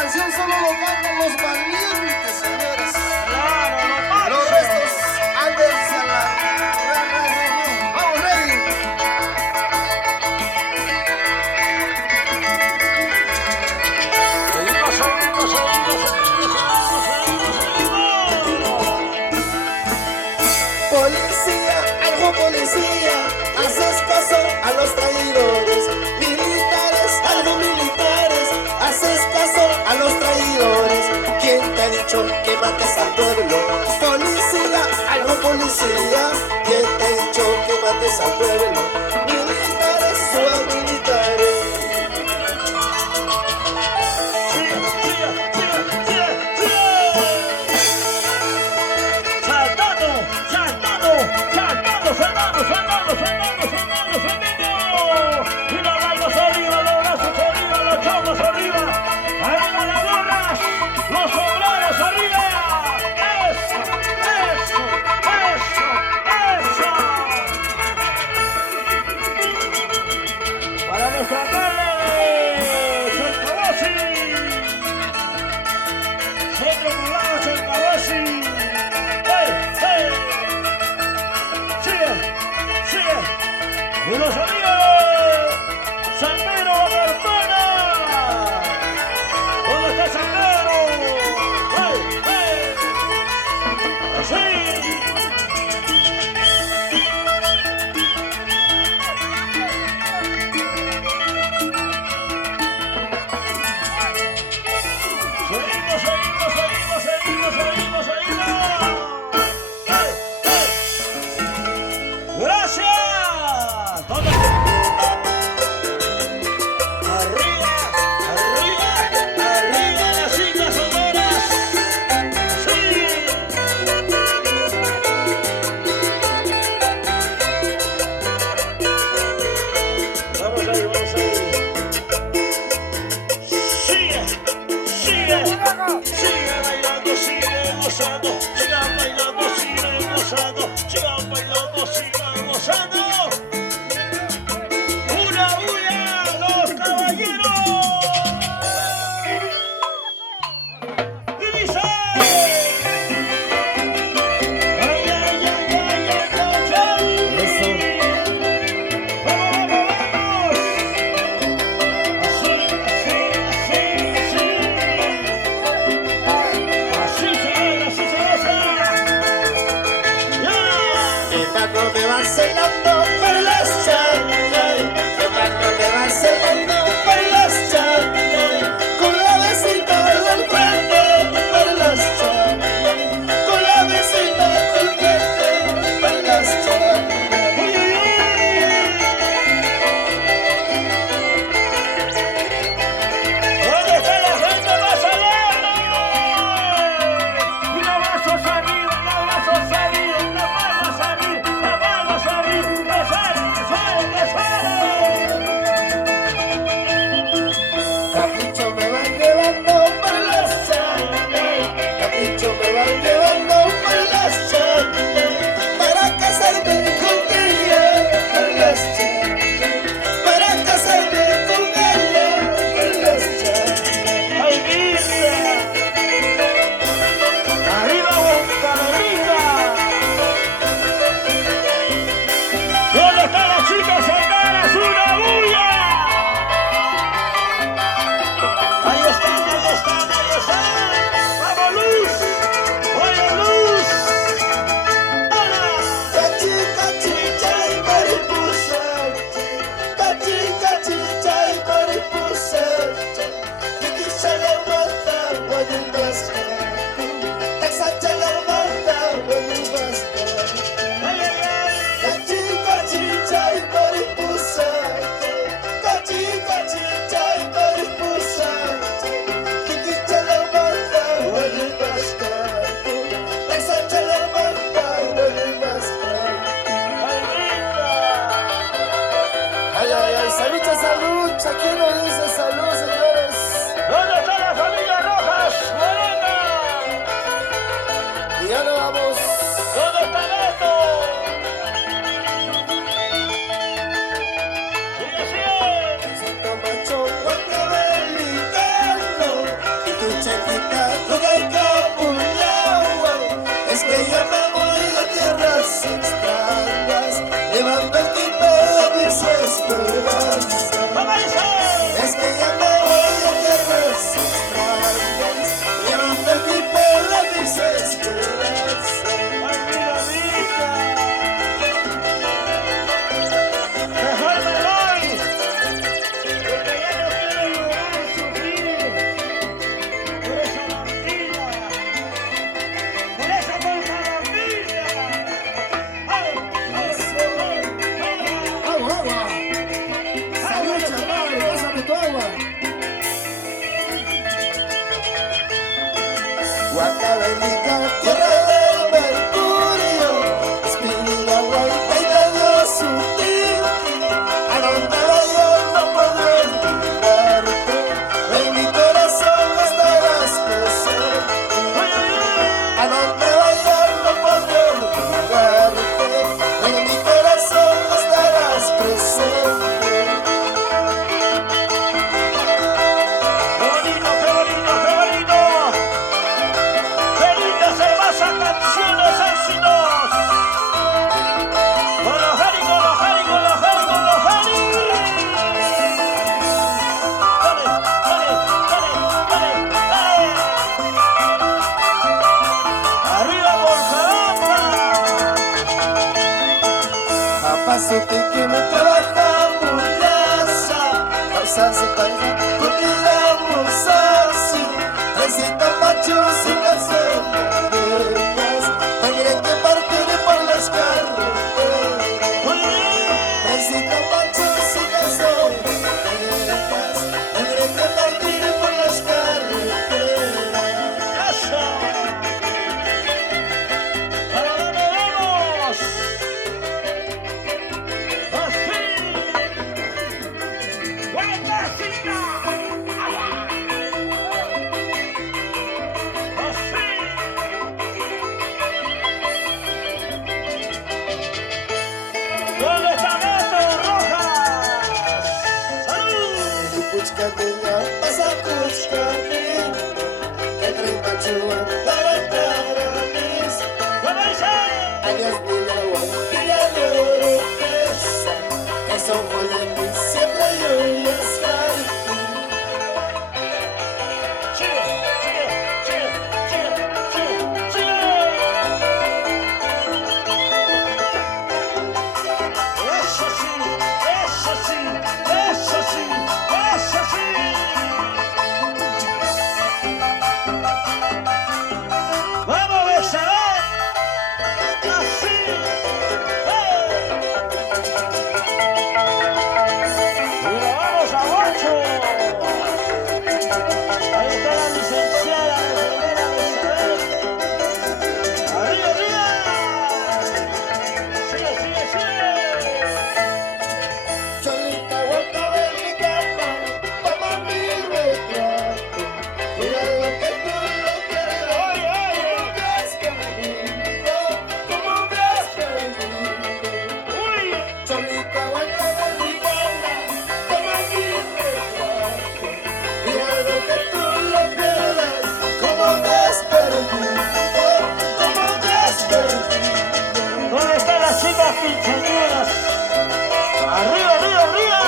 canción solo lo cantan los valientes, señores. Claro, no Los restos ándense a la... Vamos, ready. Policía, algo policía, haces caso a los traidores. Militares, algo militares, haces caso a los traidores. ¿Quién te ha dicho que mates al pueblo? Policía, algo policía, ¿quién te ha dicho que mates al pueblo? Militares, son militares. Para nuestra tarde, Centro Poblado Chalcabasi. Sigue. Y los amigos, San Pedro Garpana. ¿Dónde está San Pedro? Así. Seguimos. Gracias. Arriba las Islas Sonoras. Sí. Vamos ahí. Sigue bailando, sigue gozando. Sigan bailando, sigan gozando. Sigan bailando, sigan gozando. ¡Una bulla, los caballeros! ¡Y dice! ¡Ay! Eso. ¡Vamos! Así se goza. ¡Ya! El patrón me va celando por las chanclas. El patrón me va celando por las chanclas. Con la vecina del frente por las chanclas. Con la vecina del frente por las chanclas. ¿Dónde está la gente más alerta? Y los brazos arriba, las palmas arriba, que sale. Capricho me van llevando por las chanclas. Capricho me van llevando por las chanclas. Para casarme con ella por las chanclas. Para casarme con ella por las chanclas. ¡Ay, mira! ¡Arriba, Boca Rica! ¿Dónde están las chicas solteras? ¡Una bulla! Ahí están. ¡Vamos, Luz! ¡Oye, Luz! ¡Hola! Cachica, y mariposa. Cachica, y mariposa. Que quizá la mata cuando el basta. Taxacha la mata cuando el basta. ¡Ay, ay, ay! Cachica, y mariposa. Cachica, y mariposa. Que quizá la mata cuando el basta. Taxacha la mata cuando el basta. ¡Ay, linda! Ay, salud, ¿quién nos dice salud, señores? ¿Dónde está la familia Rojas? ¡Morena! Y ya nos vamos. ¿Dónde está Beto? Sigue. Siento macho cuando delicado. Y tú llevando el tiempo de mis esperanzas. Es que ya me voy a tierras extrañas, llevando el tiempo de mis esperanzas. Mejor me voy, porque ya no quiero llorar, sufrir por esa bandida, por esa bolsa bandida. Agua, agua. Salud, chaval, pásame tu agua. Guacabelica, tierra del mercurio, espina guaita y de Dios sutil. A donde vaya no podré olvidarte, en mi corazón estarás presente. A donde vaya no podré olvidarte, en mi corazón estarás presente. ¡Qué bonito, qué bonito, qué bonito! ¡Qué lindas hermosas canciones, éxitos! ¡Con los Jari, con los Jari, con los Jari, con los Jari! ¡Dale, dale, dale, dale, dale! ¡Arriba, Bolcaramba! Apasete que me trabaja mulaza, causa se paga, cotilamos así. Recita machos y canción de ellas, tendré que partir por las carreteras. Recita machos y canción de ellas, tendré que partir por las carreteras. ¡Eso! ¡Para dónde vamos! ¡Así! ¡Guantacita! ¡Así! ¿Dónde está Neto Rojas? ¡Salud! Puchcateña, pasa Puchcateña, que trae machua para mis. ¿Cómo dice? Alias Milagua, Villa de Oropesa, que son Julián, siempre yo les canto. ¡Sigue, sigue, sigue, sigue, sigue, sigue! ¡Eso sí, eso sí, eso sí, eso sí! ¡Vamos, Becerra! ¡Así! ¡Hey! ¡Y lo vamos a Guacho! Ahí está la licenciada enfermera Becerra. ¡Arriba, arriba! ¡Sigue, sigue, sigue! Cholita, guaca de mi cama, toma mi retrato. Mira lo que tú lo quieres, ¡Ay, ay! como me has perdido. ¡Uy! Cholita, guaca de mi cama, toma mi retrato. Mira lo que tú lo quieres, como me has perdido, como me has perdido. ¿Dónde están las chicas quinceañeras? ¡Arriba, arriba, arriba!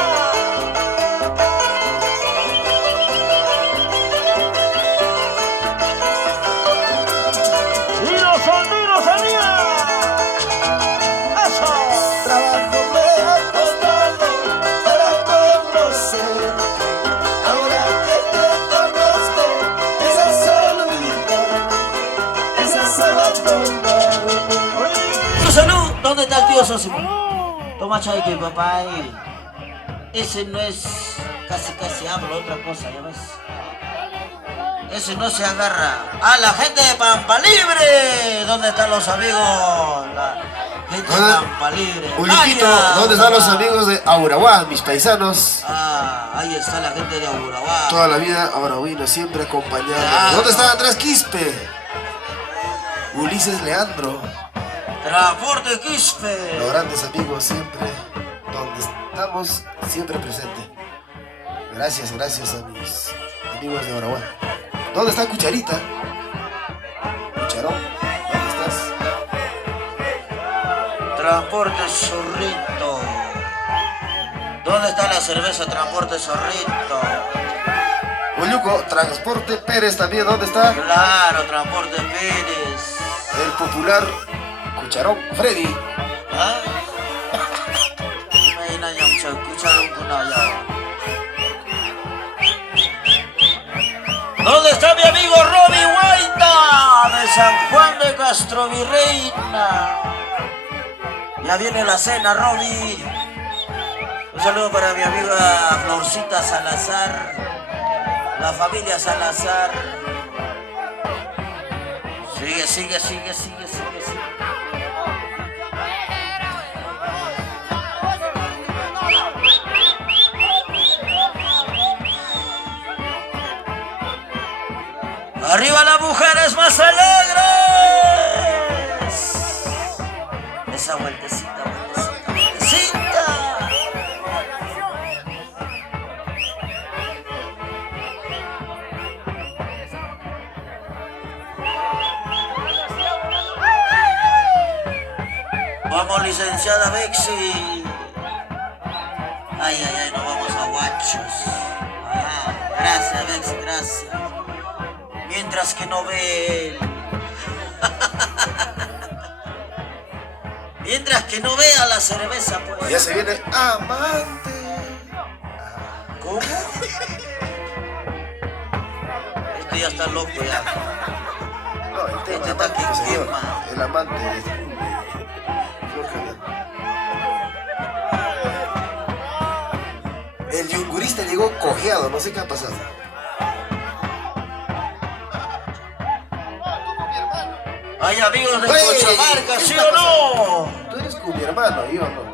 ¡Y los solteros arriba! ¡Eso! Trabajo me ha costado para conocer. Ahora que te conozco, esas olvidar, esas abandonar. Tu salud, ¿dónde está el tío Sosimo? Toma chai que papá y ese no es casi habla otra cosa, ya ves. Ese no se agarra a la gente de Pampa Libre. ¿Dónde están los amigos? La gente de Pampa Libre. Uliquito, Vaya. ¿dónde están los amigos de Auraguá, mis paisanos? Ah, ahí está la gente de Auraguá. Toda la vida Auraguino siempre acompañado. Claro. ¿Dónde está Andrés Quispe? Ulises Leandro. Transporte Quispe. Los grandes amigos siempre, donde estamos, siempre presente. Gracias, gracias a mis amigos de Auraguá. ¿Dónde está Cucharita? Cucharón, ¿dónde estás? Transporte Zorrito. la cerveza Transporte Zorrito. Oyuco, Transporte Pérez también, ¿dónde está? Claro, Transporte Pérez. El popular Cucharón Freddy. ¿Ah? Imagina ya mucho escucharon con allá. ¿Dónde está mi amigo Robbie Guaita de San Juan de Castrovirreina? Ya viene la cena, Robbie. Un saludo para mi amiga Florcita Salazar, la familia Salazar. Sigue. ¡Arriba las mujeres más alegres! Esa vueltecita. Vamos, licenciada Bexi. Ay, nos vamos a guachos. Gracias, Bexi, gracias. Mientras que no ve él. Mientras que no vea la cerveza, pues. Ya se viene amante. ¿Cómo? Este ya está loco ya. No, el tema Este está amante, que señor. quema. El amante de El yungurista llegó cojeado, no sé qué ha pasado. Ay, amigos de Oye, Cochamarca, ¿qué ¿sí está o no? Tú eres con mi hermano, yo no.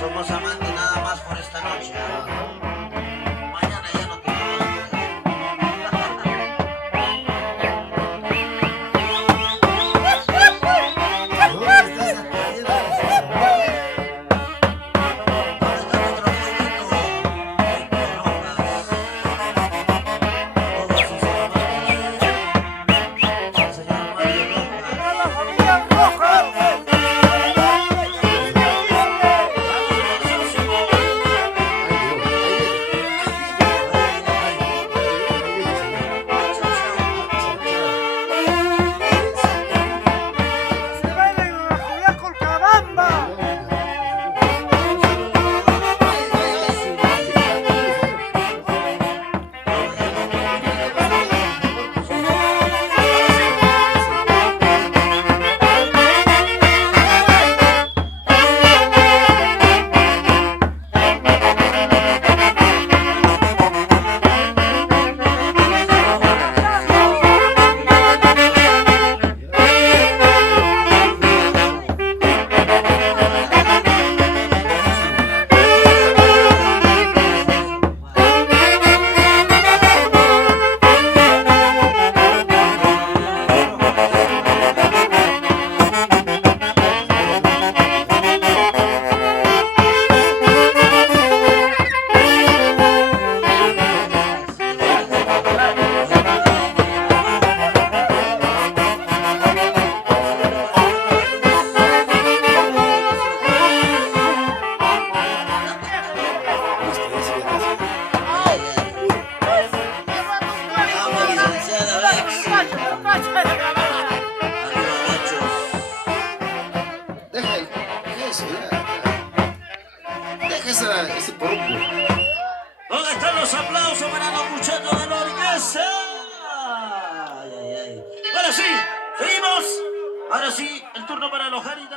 Somos amantes nada más por esta noche. Mañana ya no tenemos. ese porongo. ¿Dónde están los aplausos para los muchachos de la orquesta? Ay. Ahora sí, seguimos. Ahora sí, el turno para los Harry.